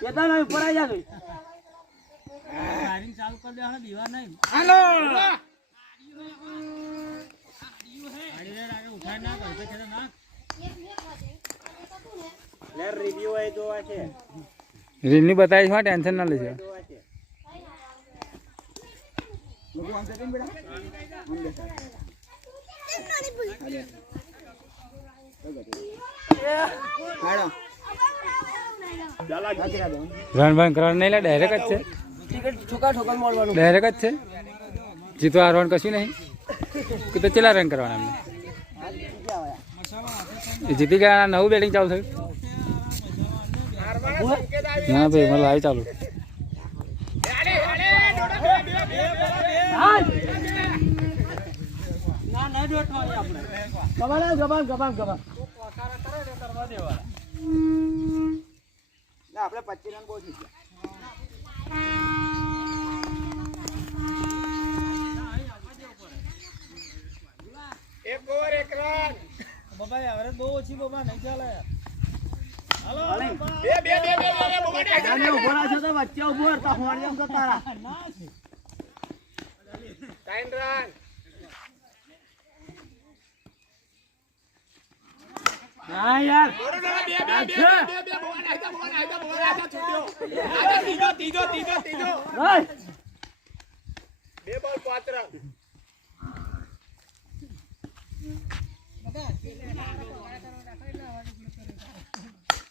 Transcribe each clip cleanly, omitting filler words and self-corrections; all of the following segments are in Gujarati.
કેતા નહીં ઉપર આવી જા ड्राइविंग चालू कर दे हमें दीवार नहीं हेलो गाड़ी रे आगे उठाए ना करते चले ना ले रिव्यू है जो है રીલની બતાવી છે ટેન્શન ના લેજો लोग हम सेकंड बेटा हम देखा हाडो जाला घाकरा दो રન બન કરવા નહીં લે ડાયરેક્ટ જ છે ટિકિટ ઠોકા ઠોકા મારવાનું ડાયરેક્ટ જ છે જીતવા હારવાનું કશું નહીં કે તો ચેલા રન કરવાના એમને એ જીતી ગયા નવું બેટિંગ ચાલુ થયું ના ભાઈ મને લાવી ચાલુ ना नहीं डोटवा આપણે ગબાન ગબાન કરવા દેવા ના આપણે 25 રન બહુ થઈ ગયા એક ઓવર એક રન બાબા એવરેજ બહુ ઓછી બાબા નહીં ચાલે હાલો બે બાબા ને ઉભો રાખ્યો તો વચ્ચે ઉભો હતા હોણી એમ કરતા રા ના છે 3 રન હા યાર બે બોલ 5 રન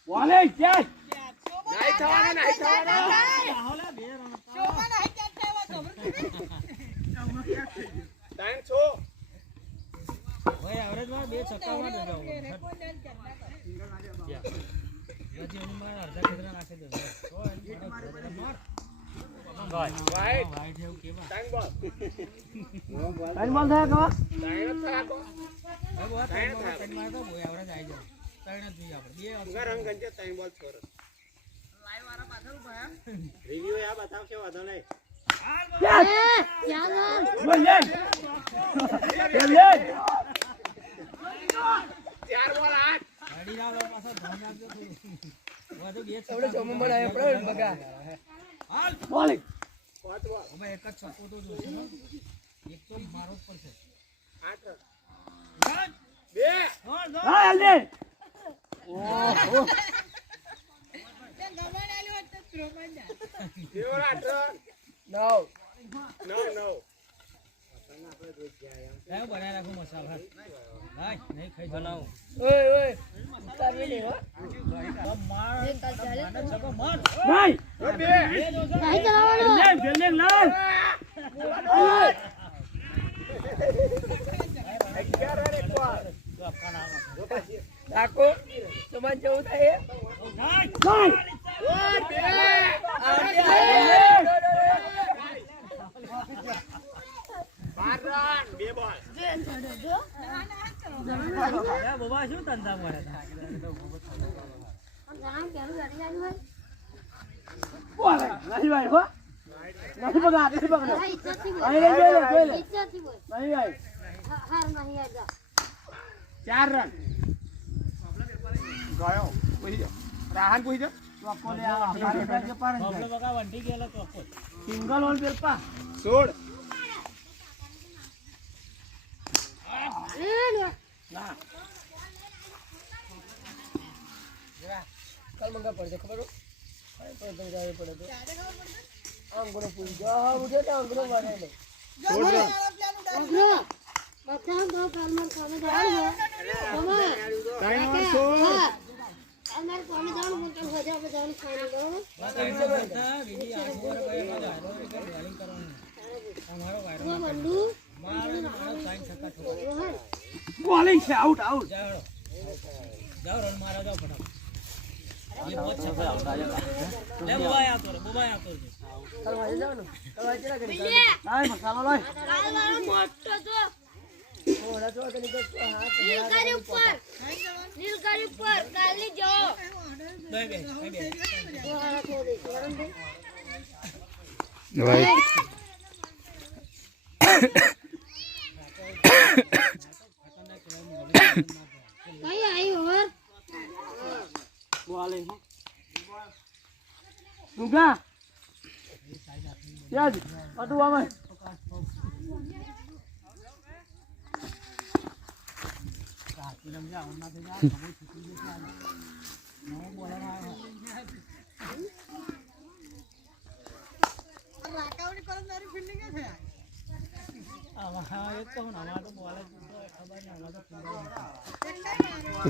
બોલે ક્યાં નહીં થવાના હોલા બે રન શોમાં નહીં ચાલતા ખબર 3 છો ભાઈ એવરેજ માં બે છક્કા માં દે જાવ પછી એની માં અડધા કેદરા નાખી દે માર વાઈટ વાઈટ એવું કેવા 3 બોલ કઈ બોલ થયા કો 3 થયા કો ત્રણ માં તો બહુ એવરેજ આવી જાય ત્રણ જ જોઈએ આપણે બે રંગ ગંજે 3 બોલ 6 રન લાઈવ વાળા પાછળ ભાઈ રિવ્યુ આ બતાવશે વાંધો નહીં બોલ લે 4 બોલ 8 ગાડી ના લો પાછો ધ્યાન રાખજો વધુ બે આપણે જમવા મળ્યા આપણે બગા બોલ 5 બોલ હવે એક જ છક્કો તો જોશે ને એક તો મારો જ પડશે 8 રન 2 હા લે ઓહો પ્યોર 8 રન નો 9 લાવ બનાવી રાખો મસાલા હાય નહીં ખાઈ બનાવો ઓય ઉતારવી લે હો માર છક્કો માર નહીં બે જોજો નહીં ચલાવવાનો લે જલ્દી લાવ 11 રન એક બોલ રાખો સમાજ જવું થાય નહીં રન 2 બોલ બાબા શું ધંધા મળે બોલ નહીં ભાઈ હો નહીં બગા નહીં બગા અહીં લે નહીં ભાઈ 4 રન ગયો પૂછી રાહન પૂછી દે ચોક્કો લે આ અમારે બેટ પર બાબલો બગા વંટી ગયેલો ચોક્કો સિંગલ ઓન પેપા 16 ના કલ મંગા પડશે ખબર હો તો જાવે પડે તો અંગરો પૂરી જા ઉઠે તો અંગરો વાળે લે બોલિંગ છે આઉટ આઉટ જાઓ રન મારા જાઓ ફટાફટ ये बहुत छक्का ले बुआ या तो કરવા જાવ ને કરવા ચલા કરી આય મસાલો લઈ મોટો જો ઓડા તો તને કે હાથ નીલગારી ઉપર કાલી જો બે બે ઓડા તો દે ગરમ દે ભાઈ કઈ આવ્યું હોર બોલે નુગા યાદ અટુ આવે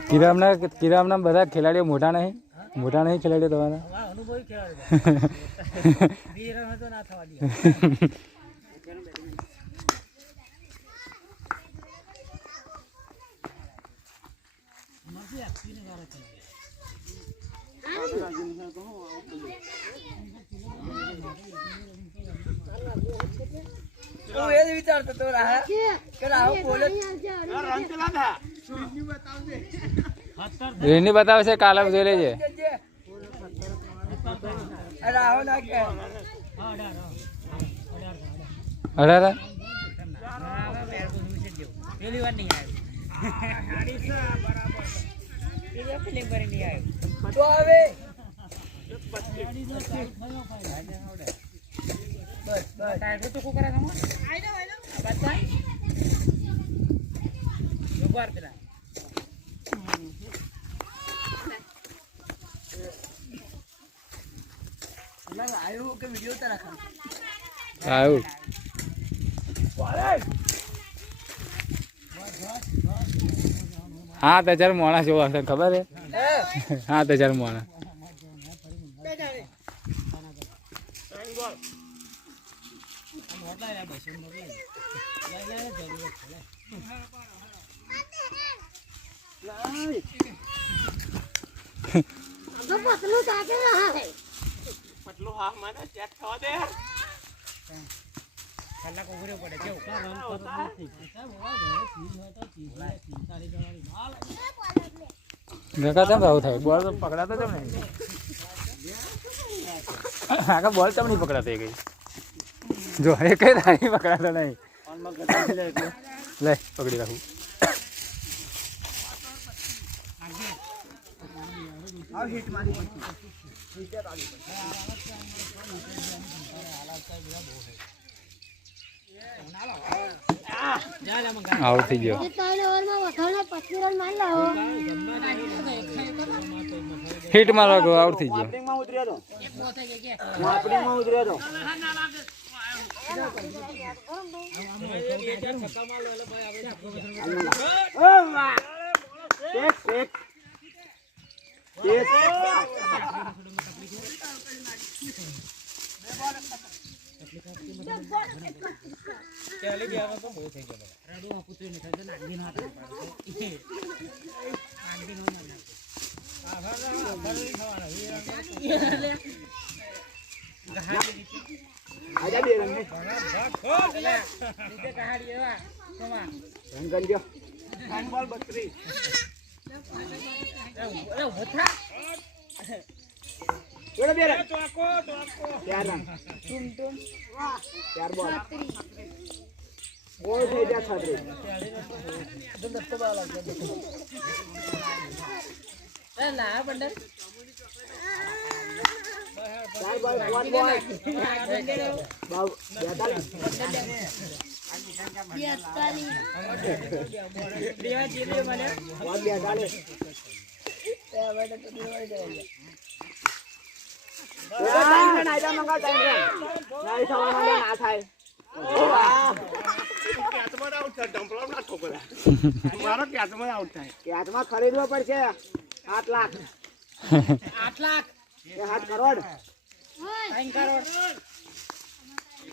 કિરામના બધા ખેલાડીઓ મોટા નહીં ખેલાડીઓ તમારા અનુભવી ખેલાડી વીર હતો ના થવા દે તું એ જ વિચારતો તો રાહ કે રાહુ બોલે રન ચલા થા રેની બતાવે છે કાલે જોઈ લેજે રાહુ ના કે 18 પેલી વાર નહીં આવ્યો પેલી વાર નહીં આવ્યો તો હવે બસ ટાયર તો કો કરે તમે બતા જોવાર તેરા ના આયો કે વિડિયો તો રાખો આવું હા તો ચાર મોણા જેવો હશે ખબર હે હા તો ચાર મોણા તો પતલું તાકે રહા હે પટલું હા મને ચેક થવા દે કલાક ઉભરે પડે કેવું કા રન કરો ગકા તેમ આવું થાય બોલ તો પકડાતો કેમ નહીં આખા બોલ કેમ નહીં પકડાતો એ કઈ જો એ કઈ નહીં પકડાતો નહીં લે પકડી રાખું આ હિટ મારી આઉટ થઈ ગયો એ તને ઓવરમાં વખાણો 25 રન માર લાવો હિટ મારવા ગયો આઉટ થઈ ગયો માં ઉતર્યો તો માં ઉતર્યો તો ઓ વાહ એક ચાલે ગયા તો બહુ થઈ ગયો રાડુ માં પુત્રી ને થાય નાગી ના થાય નાગી નો ના આ ભરા ભરી ખાવાના લે આજા બે રન ભાગ લે નીચે કહાડી એવા તમા રન કરી દો બોલ 32 અરે વથા ઓડે બે રન ચોકો 4 રન ટુમ વાહ 4 બોલ બોલ થઈ ગયા 36 દંડ તો બાલ લાગે એ ના બંડર 4 બોલ 1 બોલ બાવ 42 દેવા જીલે મને 42 કેચમાં આઉટ થાય ડમ્પલો ના ઠોકરા મારો કેચમાં આઉટ થાય ખરીદવો પડશે 8 લાખ 8 લાખ એ 7 કરોડ 3 કરોડ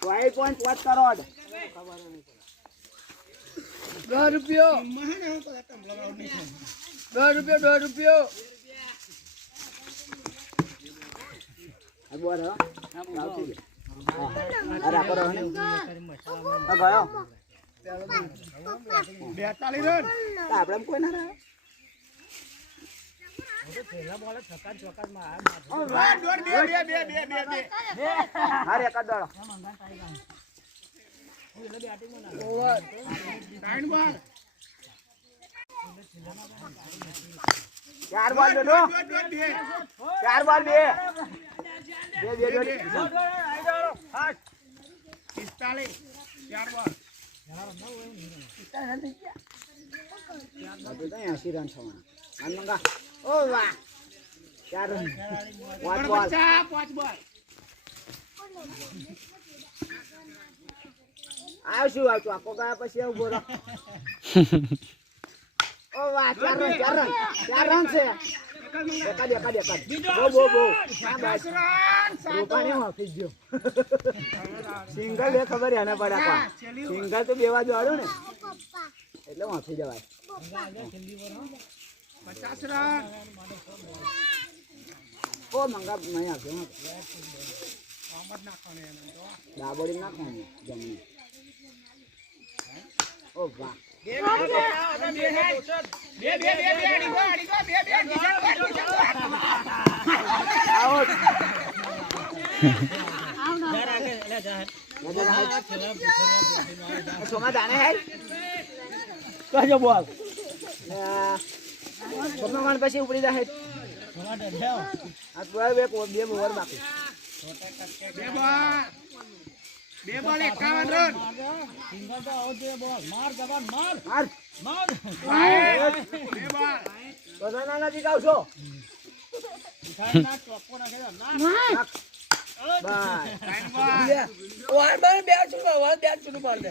5.5 કરોડ 10 રૂપિયો 10 રૂપિયો બોલ હો રાખો રહો ને ગયો 42 રન આપણે કોઈ ના રહે પહેલા બોલે છક્કા ચોક્કા માં હારે એક દડો ટાઈમ બાર 4 બોલ બેઠો 4 બોલ 2 45 4 બોલ 80 રન થવાના મંગા ઓ વાહ 4 રન 5 બોલ 5 બોલ આવશું આખો ગયા પછી ઉભો રહો ઓ વાહ 4 રન છે એકાદ બો આ બસ રૂપાને ઓફિસ ગયો સિંગલ એ ખબર એને પડ્યા સિંગલ તો બે બાજુ આડો ને એટલે ઓફિસ જવાય 50 રન ઓ મંગા નહીં આવજો ડાબોડી નાખવાની જમણી ઓ વાહ સોમા જાને હે કજો બોલ સોમા માન પછી ઉપડી જાય આ બોલ બે ઓવર બાકી 2 બોલ 51 રન સિંગલ તો આઉટ દે બોલ માર જવાન માર માર માર 2 બોલ બધાના નથી ગાવ છો ના ચોપ્પો નાખે ના બાય 3 બોલ ઓર બે ચુકા ઓર બે ચુકા માર દે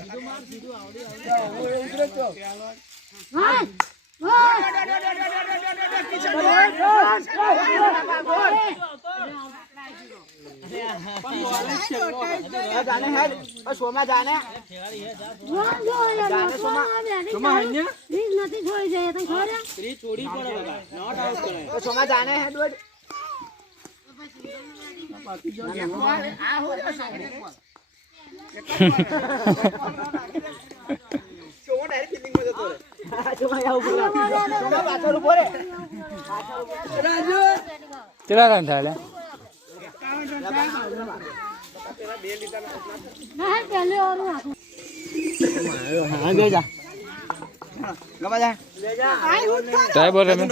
जाने है और सोमा जाने जाने सोमा है ने પ્લીઝ નથી છોડી જાય તો ખોરા છોડી પડે બાબા નોટ આઉટ કરે तो सोमा जाने है दो આ હો સોમા ડાયરેક્ટ ફિલ્ડિંગ માં જતો રે सोमा या ऊपर सोमा पाछળ ऊपर है राजू કેટલા રન થાય લે ના પહેલે ઓરું આખું हां ले जा गबा जा ले जा ટ્રાય બોલ રમે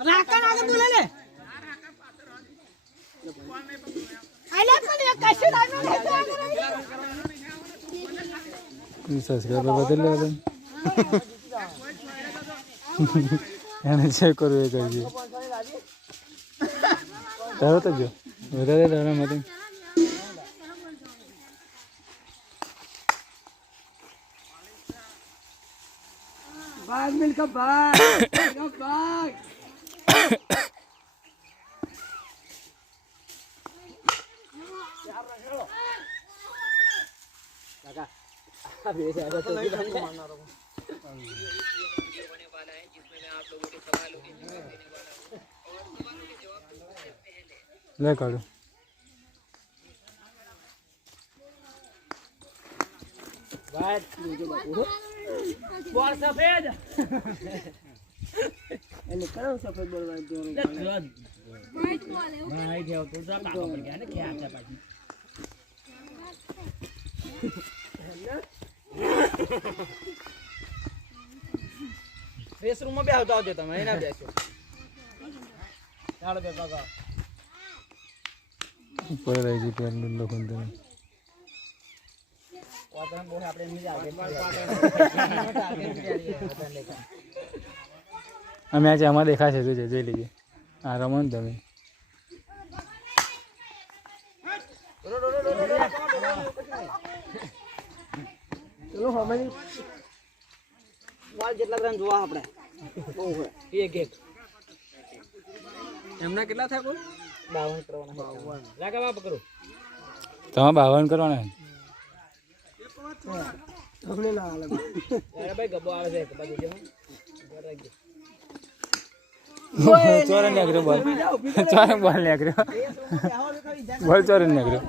રાકા નાગે તું લે આલે પણ કશું લાગનું નહીં સબસ્ક્રાઇબર બદલ લે એને ચેક કરવું એ કરજો તારો તો જો વધારે તારા મતે भाग मिलकर भाग भाग अभी ऐसे ऐसा तो લે કાઢો બોલ સફેદ એને કરો સફેદ બોલવા દો ભાઈ દેવ તો જા કાકો પર ગયા ને ખેંચા પાછી રેસ રૂમ માં બેહતા આવજો તમે એના બેસો ચાલો બે કાકા ઉપર લઈ જઈ પેર લોકો તમે વાતન બોલે આપણે નહીં આવે અમે આજે આમાં દેખાશે જોજે જોઈ લેજે આ રમો ને તમે ચલો હમણાં વાલ જેટલા રન જોવા આપણે બહુ હોય એક એમના કેટલા થાય બોલ 52 કરવાના લાગા બાપ કરું તમે 52 કરવાના આપણે ના હાલે અરે ભાઈ ગબ્બો આવે છે બાજુ જો રાખજો ચોરન નાખ્યો બોલ ચોરન બોલ નાખ્યો બોલ ચોરન નાખ્યો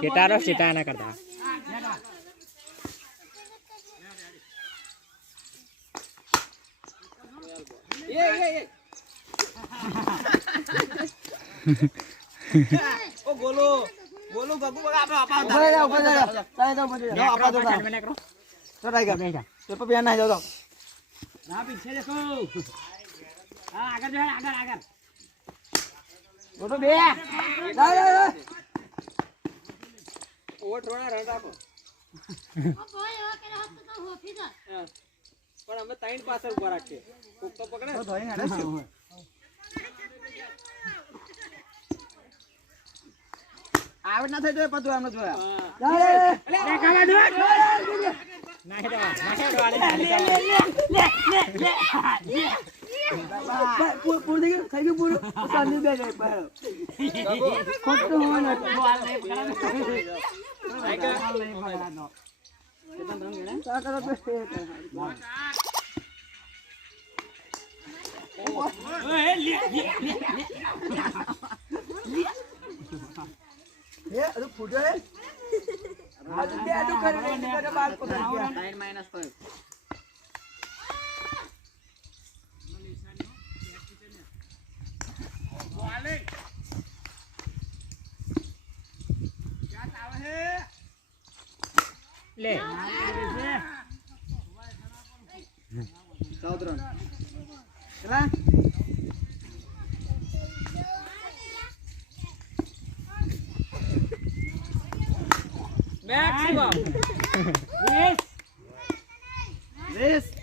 કેટારો સીટા ના કરતા ઓ બોલો ગગુ બગા આપણે આપા ઉપર જા ચાલે તો પછી આપા તો જા તો રાઈ ગયા તો પે ના જાવ ના પીછે દેખો હા આગળ જો આગળ મોટો બે ઓટ રોણા રન રાખો ભાઈ હવે કે હાથ તો હોફી જા પણ અમે ત્રણ પાછળ ઉભા રાખીએ કોક તો પકડે તો ધોઈ નાખે આવડ ના થઈ જાય બધું આમને જોયા પૂરું થઈ ગયું પૂરું સાંજે બે જાય ખોટું હોવાનું ફૂટે લે 14 રન ચલા મેક્સિમમ 20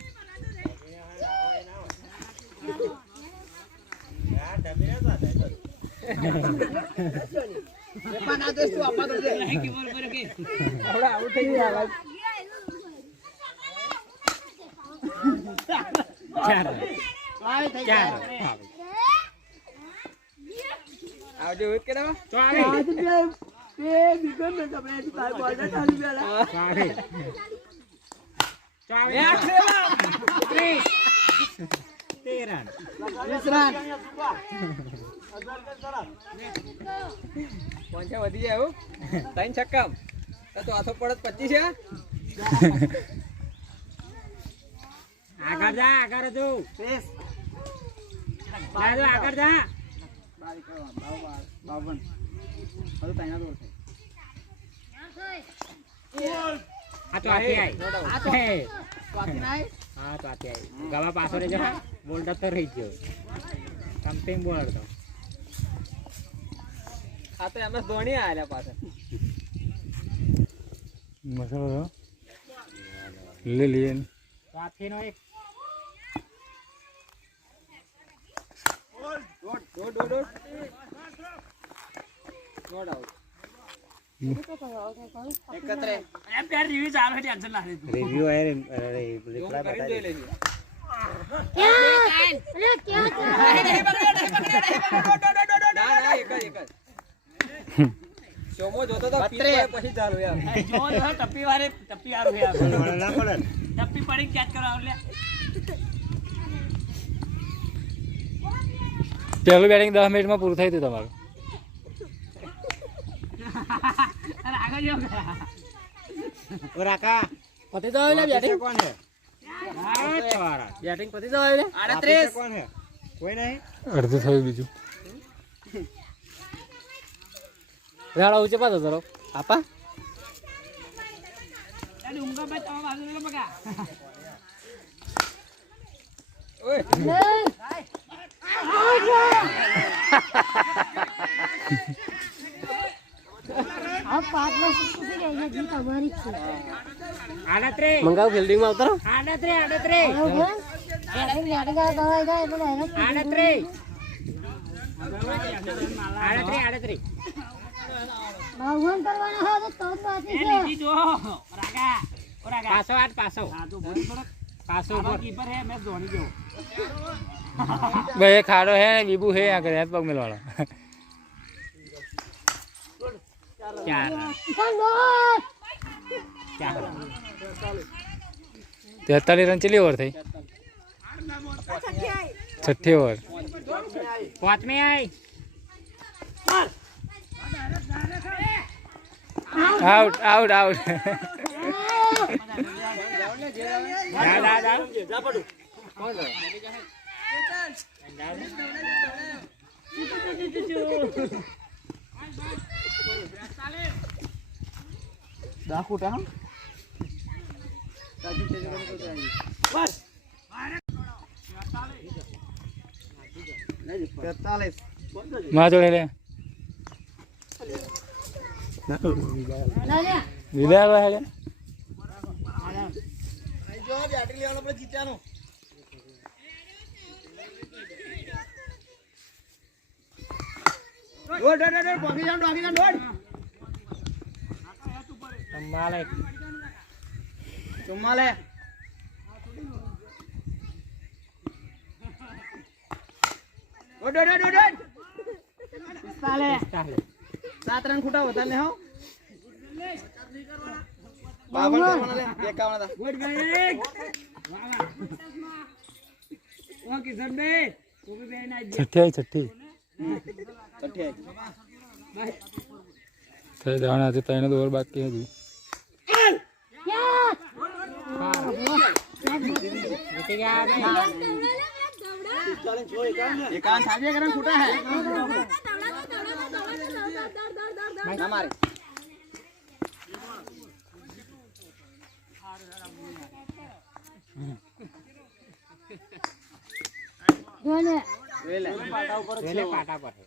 પણ આ દેશ તું આપા તો દે કે બોલ પર કે આવડા આઉટ થઈ ગયા આવજો ઉત કે દવા તો આ બે બીગમ મે કપડે તાર બોલ ના ચાલુ બેલા ચાલે ચાલે 13 પંચા વધી જાય હો ત્રણ છક્કા તો આથો પડત 25 છે આગળ જા આગળ જો 30 આગળ જા 52 હવે તાઈના દોર આ તો આથી આઈ આ તો પાછી નાય હા તો આથી આઈ ગવા પાછો રે જા બોલ્ડર તો રહી ગયો કમ્પિંગ બોલર તો આ તો એમએસ ધોની આયા પાછા મસાલો લે લીએ સાથીનો એક ડોટ આઉટ એકત્રે એમ પેર રિવ્યુ ચાલે છે ટેન્શન ના લે રિવ્યુ આય અરે રિપ્લાય કરી જોઈ લેજો ના એક જ શોમો જોતો તો પછી ચાલુ યાર જો ટપ્પી વાળું યાર ટપ્પી પડી કેચ કરો લે પહેલું બેટિંગ 10 મિનિટમાં પૂરું થઈ ગયું તમારું અરે આગળ જો ઓ રાકા પતિ તો આવેલા બેટિંગ કોણ છે હા છોરા બેટિંગ પતિ તો આવેલા 38 કોણ છે કોઈ નહીં અડધું થયું બીજું રાડા ઊંચે પાછો જરો આપા અરે ઊંઘા ભાઈ તમારા બાજુ બગા ઓય આ પાટલો સુસી ગઈ છે તમારી છે આડત્રે મંગાવ ફિલ્ડિંગ માં ઉતરો આડત્રે આડત્રે ભગવાન કરવાનો હોય તો બાકી છે લીધી જો રાગા પાસો આટ પાસો પાસો કીપર હે મેચ ધોની જો બે ખાડો હે બીબુ હે આગળ હાથ પગ મેલવાળો 43 રન ચલી ઓવર થઈ છઠ્ઠી ઓવર પાંચમી આઈ આઉટ આઉટ આઉટ દાખુટા હા બસ 43 માં જોડે લે ના લે લીધા આવે હે જો બેટરી લેવાનો આપણે જીત્યાનું દોડ ભાગી જાવ દોડ સંભાળે ચુમ્માલે દોડ 45 7 રન ખૂટા વધારે ને હો 52 લે 51 ગુડ ગઈ વાહ કિશન બે કોબી બે ના છઠ્ઠી થઈ જવાના છે ત્રણ ઓવર બાકી હજી જીતી ગયા एकांत साजे करन खूटा है ना मारे જોને વેલે પાટા ઉપર વેલે પાટા પર है